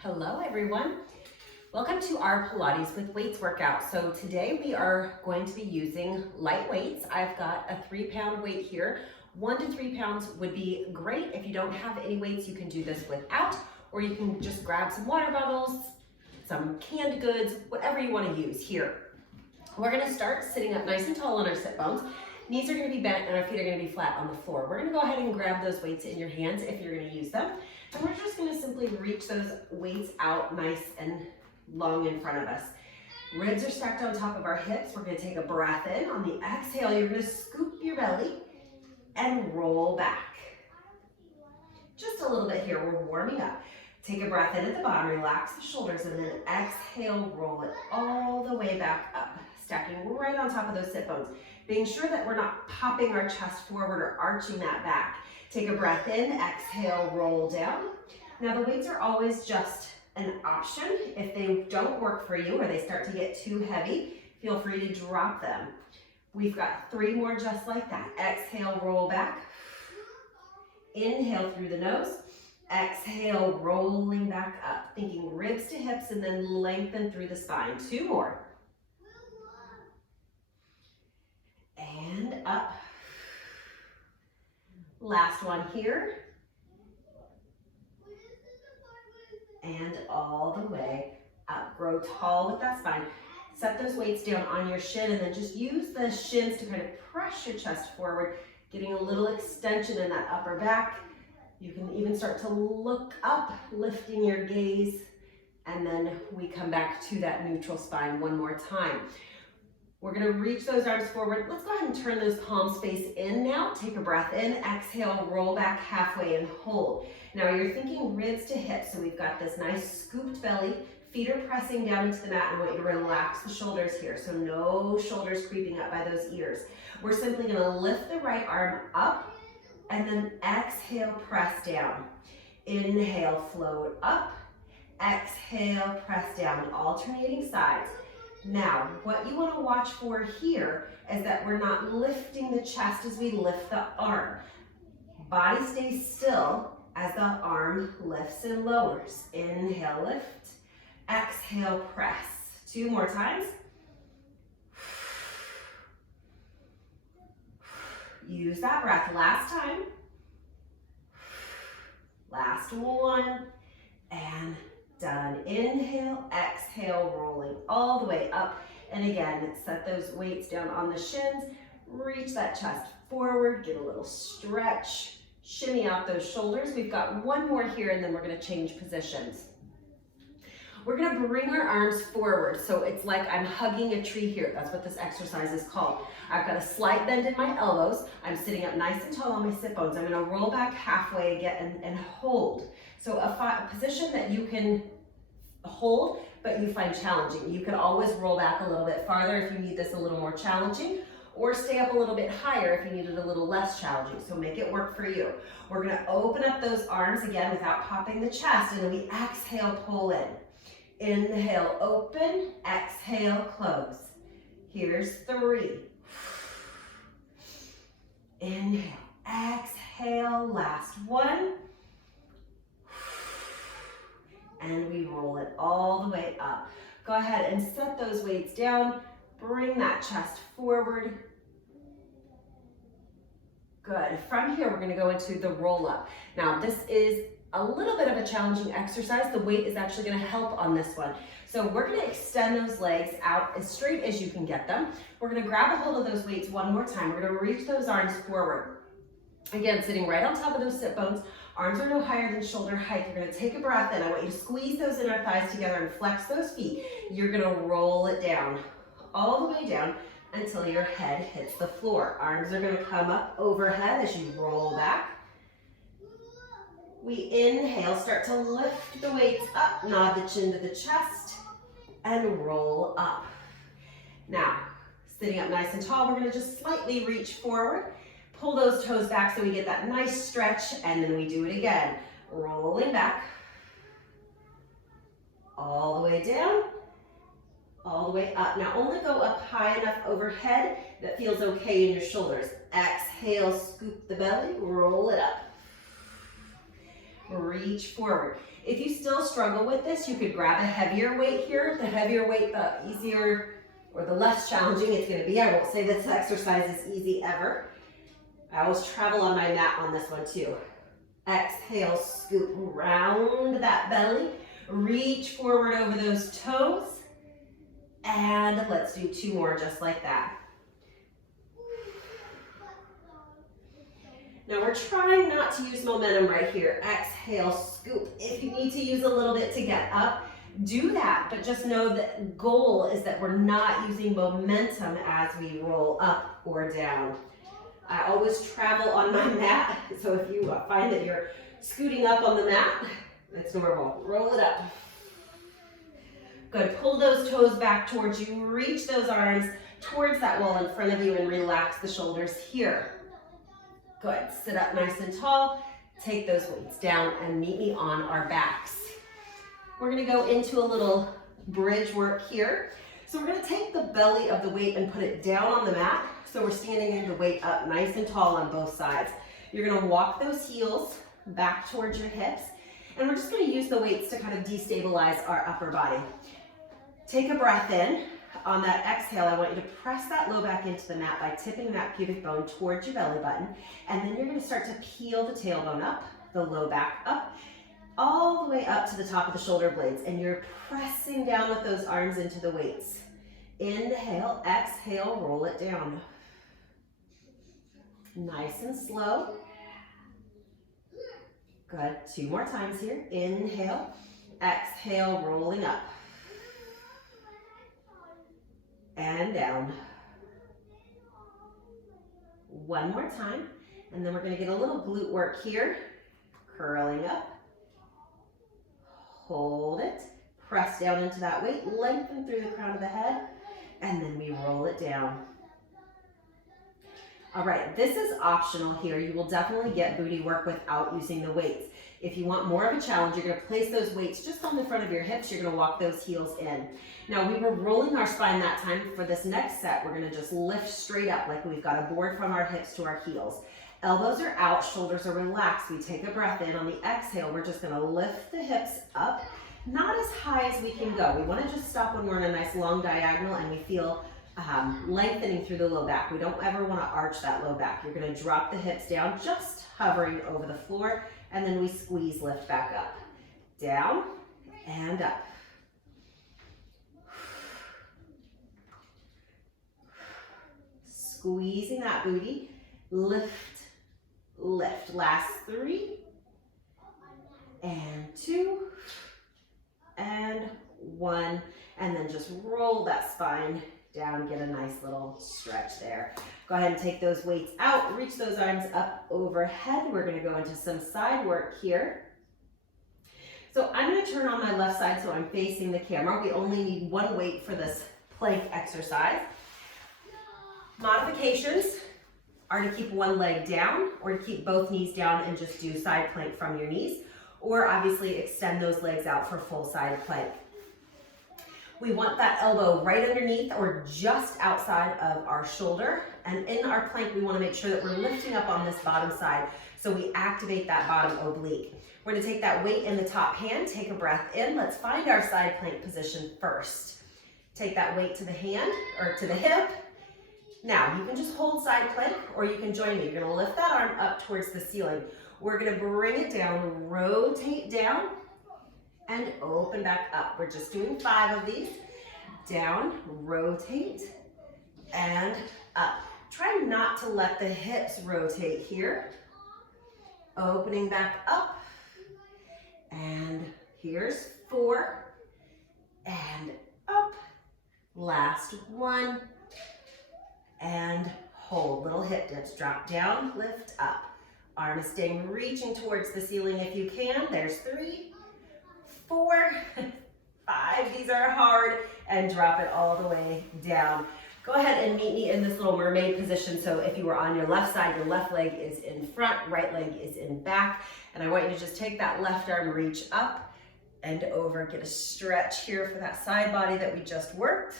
Hello everyone. Welcome to our Pilates with weights workout. So today we are going to be using light weights. I've got a 3-pound weight here. 1 to 3 pounds would be great. If you don't have any weights, you can do this without, or you can just grab some water bottles, some canned goods, whatever you want to use here. We're going to start sitting up nice and tall on our sit bones. Knees are going to be bent and our feet are going to be flat on the floor. We're going to go ahead and grab those weights in your hands if you're going to use them. And we're just going to simply reach those weights out nice and long in front of us. Ribs are stacked on top of our hips. We're going to take a breath in. On the exhale, you're going to scoop your belly and roll back. Just a little bit here. We're warming up. Take a breath in at the bottom, relax the shoulders, and then exhale, roll it all the way back up, stacking right on top of those sit bones. Being sure that we're not popping our chest forward or arching that back. Take a breath in, exhale, roll down. Now the weights are always just an option. If they don't work for you or they start to get too heavy, feel free to drop them. We've got 3 more just like that. Exhale, roll back. Inhale through the nose. Exhale, rolling back up, thinking ribs to hips and then lengthen through the spine. 2 more. And up. Last one here. And all the way up. Grow tall with that spine. Set those weights down on your shin and then just use the shins to kind of press your chest forward, getting a little extension in that upper back. You can even start to look up, lifting your gaze, and then we come back to that neutral spine one more time. We're gonna reach those arms forward. Let's go ahead and turn those palms face in now. Take a breath in, exhale, roll back halfway and hold. Now you're thinking ribs to hips, so we've got this nice scooped belly. Feet are pressing down into the mat. I want you to relax the shoulders here, so no shoulders creeping up by those ears. We're simply gonna lift the right arm up, and then exhale, press down. Inhale, float up. Exhale, press down, alternating sides. Now, what you want to watch for here is that we're not lifting the chest as we lift the arm. Body stays still as the arm lifts and lowers. Inhale, lift. Exhale, press. 2 more times. Use that breath. Last time. Last one. And done. Inhale, exhale, rolling all the way up. And again, set those weights down on the shins. Reach that chest forward. Get a little stretch. Shimmy out those shoulders. We've got 1 more here and then we're going to change positions. We're going to bring our arms forward. So it's like I'm hugging a tree here. That's what this exercise is called. I've got a slight bend in my elbows. I'm sitting up nice and tall on my sit bones. I'm going to roll back halfway again and hold. So a position that you can hold, but you find challenging. You can always roll back a little bit farther if you need this a little more challenging, or stay up a little bit higher if you need it a little less challenging. So make it work for you. We're going to open up those arms again without popping the chest, and then we exhale, pull in. Inhale, open, exhale, close. Here's 3. Inhale, exhale, last one. And we roll it all the way up. Go ahead and set those weights down. Bring that chest forward. Good. From here, we're going to go into the roll up. Now, this is a little bit of a challenging exercise. The weight is actually going to help on this one. So we're going to extend those legs out as straight as you can get them. We're going to grab a hold of those weights one more time. We're going to reach those arms forward. Again, sitting right on top of those sit bones. Arms are no higher than shoulder height. You're going to take a breath in. I want you to squeeze those inner thighs together and flex those feet. You're going to roll it down, all the way down until your head hits the floor. Arms are going to come up overhead as you roll back. We inhale, start to lift the weights up, nod the chin to the chest, and roll up. Now, sitting up nice and tall, we're going to just slightly reach forward. Pull those toes back so we get that nice stretch, and then we do it again. Rolling back. All the way down. All the way up. Now only go up high enough overhead that feels okay in your shoulders. Exhale, scoop the belly, roll it up. reach forward. If you still struggle with this, you could grab a heavier weight here. The heavier weight, the easier or the less challenging it's going to be. I won't say this exercise is easy ever. I always travel on my mat on this one too. Exhale, scoop round that belly. Reach forward over those toes. And let's do 2 more just like that. Now we're trying not to use momentum right here. Exhale, scoop. If you need to use a little bit to get up, do that. But just know the goal is that we're not using momentum as we roll up or down. I always travel on my mat, so if you find that you're scooting up on the mat, it's normal. Roll it up. Good, pull those toes back towards you. Reach those arms towards that wall in front of you and relax the shoulders here. Good, sit up nice and tall. Take those weights down and meet me on our backs. We're gonna go into a little bridge work here. So we're gonna take the belly of the weight and put it down on the mat. So we're standing in the weight up nice and tall on both sides. You're gonna walk those heels back towards your hips. And we're just gonna use the weights to kind of destabilize our upper body. Take a breath in. On that exhale, I want you to press that low back into the mat by tipping that pubic bone towards your belly button. And then you're gonna start to peel the tailbone up, the low back up, all the way up to the top of the shoulder blades. And you're pressing down with those arms into the weights. Inhale, exhale, roll it down. Nice and slow. Good, 2 more times here. Inhale, exhale, rolling up. And down. 1 more time. And then we're gonna get a little glute work here. Curling up. Hold it. Press down into that weight. Lengthen through the crown of the head. And then we roll it down. All right, this is optional here. You will definitely get booty work without using the weights. If you want more of a challenge, you're gonna place those weights just on the front of your hips. You're gonna walk those heels in. Now, we were rolling our spine that time. For this next set, we're gonna just lift straight up like we've got a board from our hips to our heels. Elbows are out, shoulders are relaxed. We take a breath in. On the exhale, we're just gonna lift the hips up, not as high as we can go. We wanna just stop when we're in a nice long diagonal and we feel lengthening through the low back. We don't ever wanna arch that low back. You're gonna drop the hips down, just hovering over the floor, and then we squeeze, lift back up. Down and up. Squeezing that booty, lift, lift. Last 3, and 2, and 1, and then just roll that spine down, get a nice little stretch there. Go ahead and take those weights out, reach those arms up overhead. We're gonna go into some side work here. So I'm gonna turn on my left side so I'm facing the camera. We only need 1 weight for this plank exercise. Modifications are to keep 1 leg down or to keep both knees down and just do side plank from your knees, or obviously extend those legs out for full side plank. We want that elbow right underneath or just outside of our shoulder. And in our plank, we want to make sure that we're lifting up on this bottom side so we activate that bottom oblique. We're going to take that weight in the top hand, take a breath in. Let's find our side plank position first. Take that weight to the hand or to the hip. Now, you can just hold side plank or you can join me. You're going to lift that arm up towards the ceiling. We're going to bring it down, rotate down, and open back up. We're just doing 5 of these. Down, rotate, and up. Try not to let the hips rotate here. Opening back up. And here's 4. And up. Last 1. And hold. Little hip dips. Drop down, lift up. Arm is staying reaching towards the ceiling if you can. There's 3. 4, 5, these are hard, and drop it all the way down. Go ahead and meet me in this little mermaid position. So if you were on your left side, your left leg is in front, right leg is in back. And I want you to just take that left arm, reach up and over, get a stretch here for that side body that we just worked.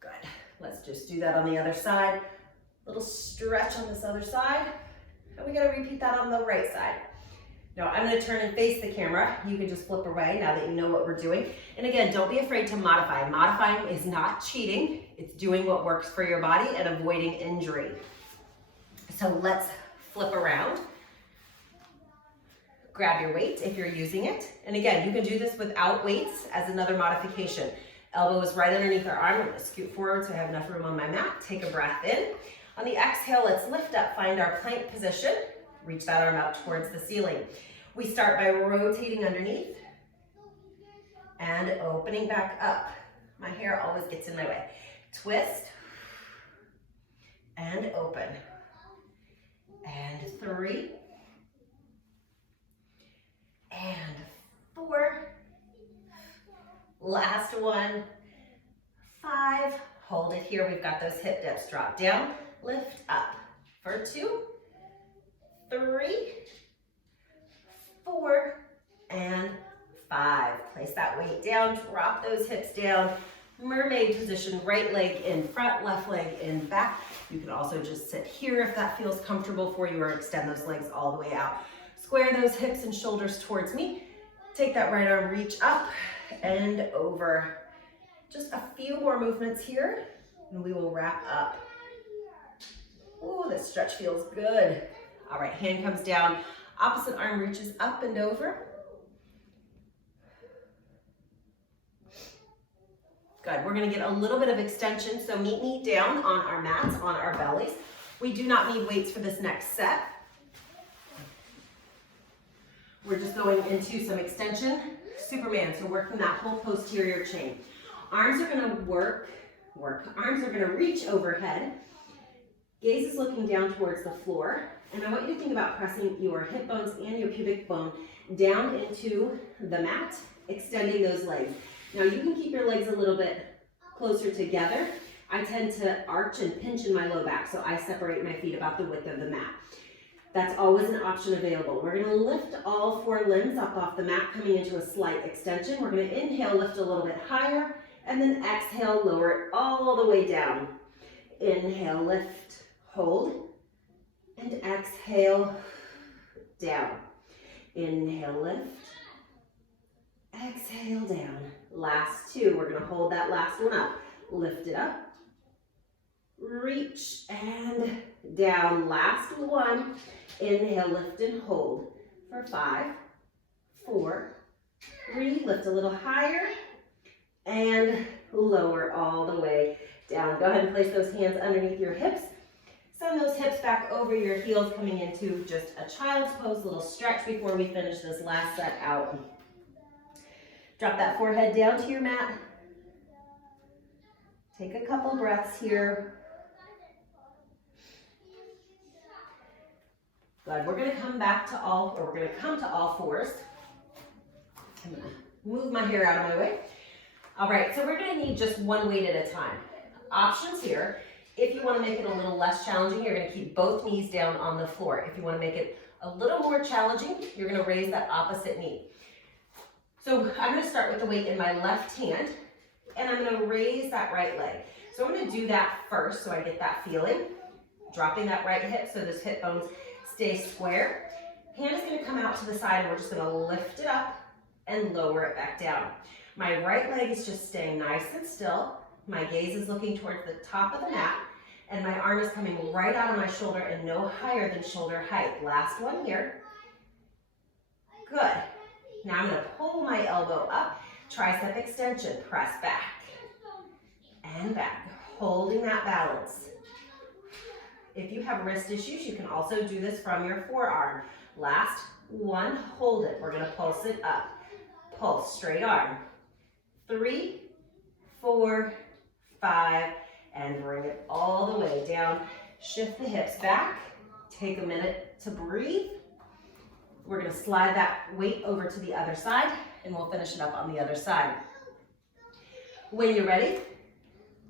Good, let's just do that on the other side. Little stretch on this other side. And we gotta repeat that on the right side. Now I'm gonna turn and face the camera. You can just flip away now that you know what we're doing. And again, don't be afraid to modify. Modifying is not cheating. It's doing what works for your body and avoiding injury. So let's flip around. Grab your weight if you're using it. And again, you can do this without weights as another modification. Elbow is right underneath our arm. I'm gonna scoot forward so I have enough room on my mat. Take a breath in. On the exhale, let's lift up, find our plank position. Reach that arm out towards the ceiling. We start by rotating underneath and opening back up. My hair always gets in my way. Twist and open. And 3 and 4. Last one. 5. Hold it here. We've got those hip dips. Drop down, lift up for 2, 3, 4, and 5. Place that weight down, drop those hips down. Mermaid position, right leg in front, left leg in back. You can also just sit here if that feels comfortable for you, or extend those legs all the way out. Square those hips and shoulders towards me. Take that right arm, reach up and over. Just a few more movements here, and we will wrap up. Ooh, this stretch feels good. All right, hand comes down, opposite arm reaches up and over. Good, we're gonna get a little bit of extension, so meet me down on our mats, on our bellies. We do not need weights for this next set. We're just going into some extension, Superman, so working that whole posterior chain. Arms are gonna arms are gonna reach overhead. Gaze is looking down towards the floor. And I want you to think about pressing your hip bones and your pubic bone down into the mat, extending those legs. Now you can keep your legs a little bit closer together. I tend to arch and pinch in my low back, so I separate my feet about the width of the mat. That's always an option available. We're gonna lift all 4 limbs up off the mat, coming into a slight extension. We're gonna inhale, lift a little bit higher, and then exhale, lower it all the way down. Inhale, lift, hold, and exhale, down. Inhale, lift, exhale, down. Last 2, we're gonna hold that last one up. Lift it up, reach, and down. Last one, inhale, lift, and hold for 5, 4, 3, lift a little higher, and lower all the way down. Go ahead and place those hands underneath your hips. Send those hips back over your heels, coming into just a child's pose, little stretch before we finish this last set out. Drop that forehead down to your mat. Take a couple breaths here. Good, we're gonna come to all fours. I'm gonna move my hair out of my way. All right, so we're gonna need just one weight at a time. Options here. If you wanna make it a little less challenging, you're gonna keep both knees down on the floor. If you wanna make it a little more challenging, you're gonna raise that opposite knee. So I'm gonna start with the weight in my left hand, and I'm gonna raise that right leg. So I'm gonna do that first so I get that feeling. Dropping that right hip so those hip bones stay square. Hand is gonna come out to the side, and we're just gonna lift it up and lower it back down. My right leg is just staying nice and still. My gaze is looking towards the top of the mat, and my arm is coming right out of my shoulder and no higher than shoulder height. Last one here. Good. Now I'm gonna pull my elbow up, tricep extension, press back and back, holding that balance. If you have wrist issues, you can also do this from your forearm. Last one, hold it. We're gonna pulse it up. Pulse, straight arm. 3, 4, 5, and bring it all the way down. Shift the hips back. Take a minute to breathe. We're gonna slide that weight over to the other side, and we'll finish it up on the other side. When you're ready,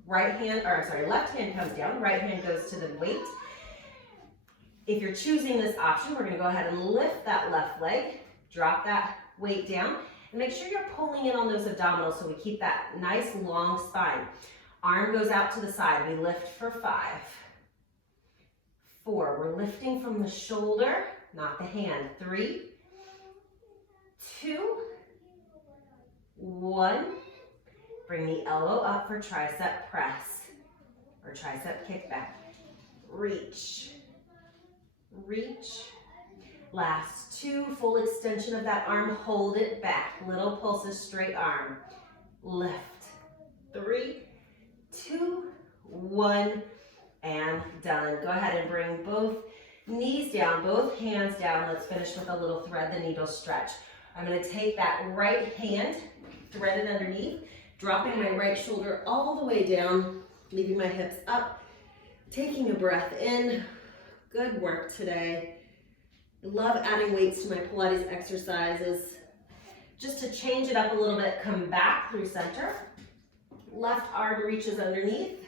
left hand comes down, right hand goes to the weight. If you're choosing this option, we're gonna go ahead and lift that left leg, drop that weight down, and make sure you're pulling in on those abdominals so we keep that nice long spine. Arm goes out to the side, we lift for 5, 4. We're lifting from the shoulder, not the hand. 3, 2, 1. Bring the elbow up for tricep press or tricep kickback. Reach, reach. Last 2, full extension of that arm, hold it back. Little pulses, straight arm. Lift. 3, 2, 1, and done. Go ahead and bring both knees down, both hands down. Let's finish with a little thread the needle stretch. I'm gonna take that right hand, thread it underneath, dropping my right shoulder all the way down, leaving my hips up, taking a breath in. Good work today. I love adding weights to my Pilates exercises. Just to change it up a little bit, come back through center. Left arm reaches underneath.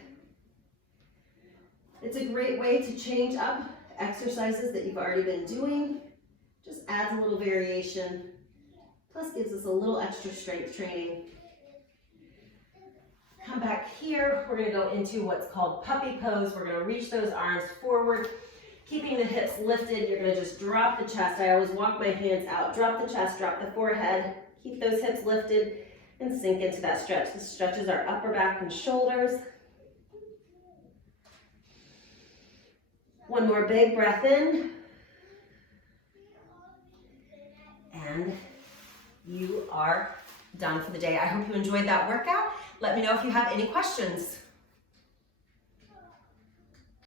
It's a great way to change up exercises that you've already been doing. Just adds a little variation, plus gives us a little extra strength training. Come back here, we're gonna go into what's called puppy pose. We're gonna reach those arms forward, keeping the hips lifted. You're gonna just drop the chest. I always walk my hands out. Drop the chest, drop the forehead. Keep those hips lifted and sink into that stretch. This stretches our upper back and shoulders. One more big breath in. And you are done for the day. I hope you enjoyed that workout. Let me know if you have any questions.